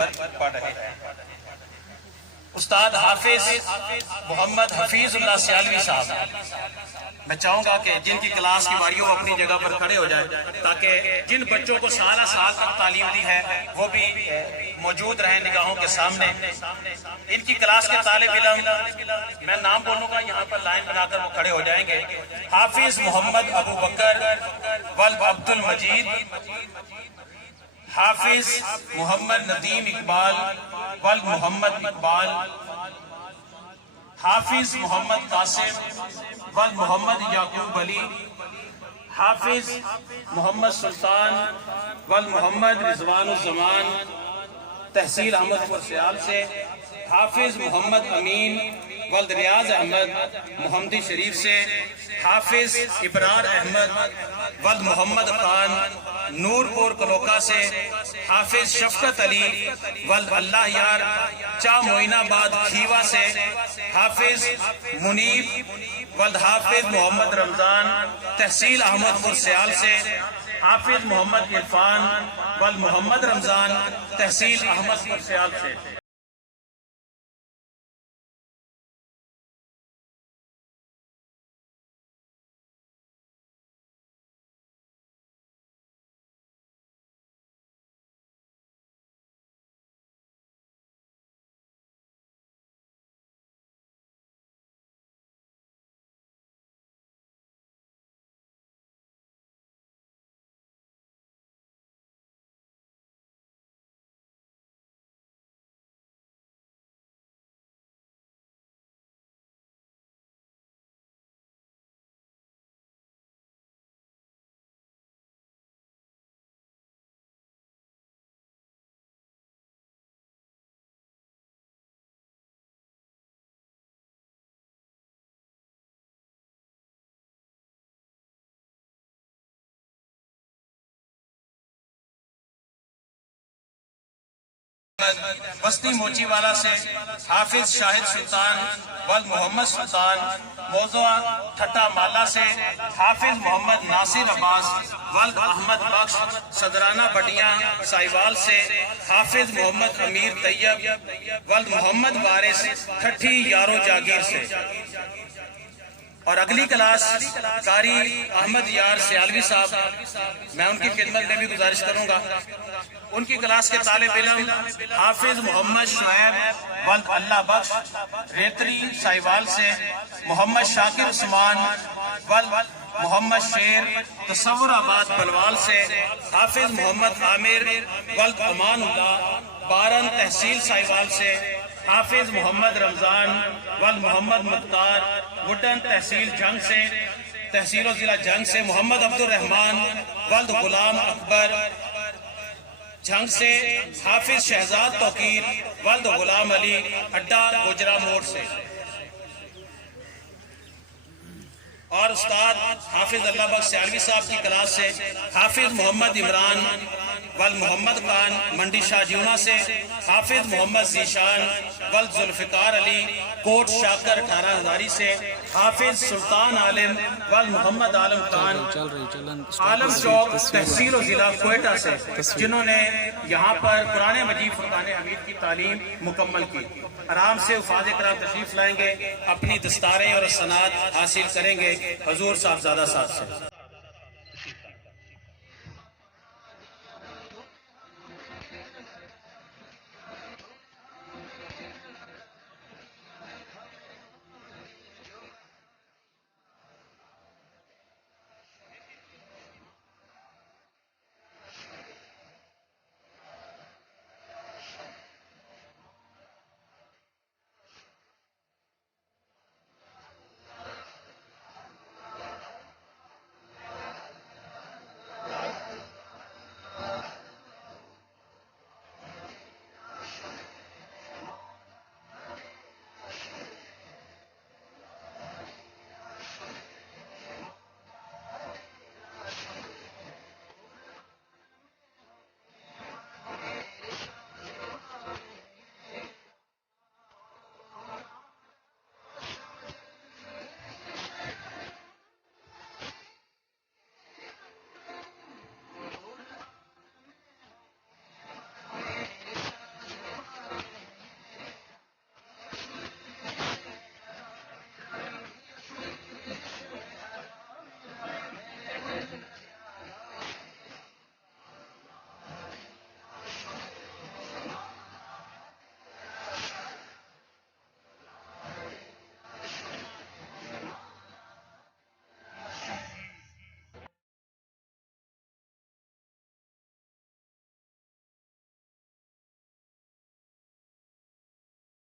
पढ़ रहे हैं। उस्ताद हाफिज मोहम्मद हफीजुल्लाह सियालवी साहब, मैं चाहूंगा कि जिनकी क्लास की बारी हो अपनी जगह पर खड़े हो जाए ताकि जिन बच्चों को सारा साल तक तालीम दी है वो भी मौजूद रहें निगाहों के सामने। इनकी क्लास के तालिब इल्म, मैं नाम बोलूंगा, यहाँ पर लाइन बनाकर वो खड़े हो जाएंगे। हाफिज मोहम्मद अबू बकर वल अब्दुल मजीद, हाफिज मोहम्मद नदीम इकबाल वल मोहम्मद इकबाल, हाफिज मोहम्मद कासिम वल मोहम्मद याकूब अली, हाफिज मोहम्मद सुल्तान वल मोहम्मद रिजवानुज़्ज़मान तहसील अहमदपुर सियाल से, हाफिज मोहम्मद अमीन वल रियाज अहमद मोहम्मदी शरीफ से, हाफिज इबरार अहमद वल मोहम्मद खान नूरपुर कलोका से, हाफिज शफकत अली वल अल्लाह यार चा मोइनाबाद खीवा से, हाफिज मुनीब वल हाफिज मोहम्मद रमजान तहसील अहमदपुर सियाल से, हाफिज मोहम्मद इरफान वल मोहम्मद रमजान तहसील अहमदपुर सियाल से। बस्ती मोचीवाला से, हाफिज शाहिद सुल्तान वल मोहम्मद सुल्तान मौजूआ ठट्टा माला से, हाफिज मोहम्मद नासिर अब्बास वल अहमद बख्श सदराना बटिया साहिवाल से, हाफिज मोहम्मद अमीर तैयब वल मोहम्मद वारिस ठट्ठी यारो जागीर से। और अगली क्लास कारी अहमद यार सियालवी साहब, मैं उनकी खिदमत में भी गुजारिश करूंगा। उनकी क्लास के तालिब इल्म हाफिज मोहम्मद शुएब वल अल्लाह बख्श रेतरी साहिवाल से, मोहम्मद शाकिर उस्मान वल मोहम्मद शेर तसव्वुराबाद बलवाल से, हाफिज मोहम्मद आमिर वल अमानुल्लाह बारन तहसील साहिवाल से, हाफिज मोहम्मद रमजान वल मोहम्मद मुख्तार वुडन तहसील जंग से, तहसील जिला जंग से, मोहम्मद अब्दुल रहमान वल गुलाम अकबर जंग से, हाफिज शहजाद तौकीर वल गुलाम अली अड्डा गुजरा मोड़ से। और उस्ताद हाफिज अल्लाह बख्श सियालवी साहब की क्लास से हाफिज मोहम्मद इमरान वल मोहम्मद खान मंडी शाहजीना से, हाफिज मोहम्मद जीशान वल जुल्फिकार अली कोट शाकर 18 हजारी से, हाफिज सुल्तान आलिम वल मोहम्मद आलम खान आलम चौक तहसील और जिला कोयटा से, जिन्होंने यहाँ पर कुरान मजीद फुरकान हमीद की तालीम मुकम्मल की। आराम से उफाद कराम तशरीफ लाएंगे, अपनी दस्तारें और सनात हासिल करेंगे हजूर साहबजादा साहब से।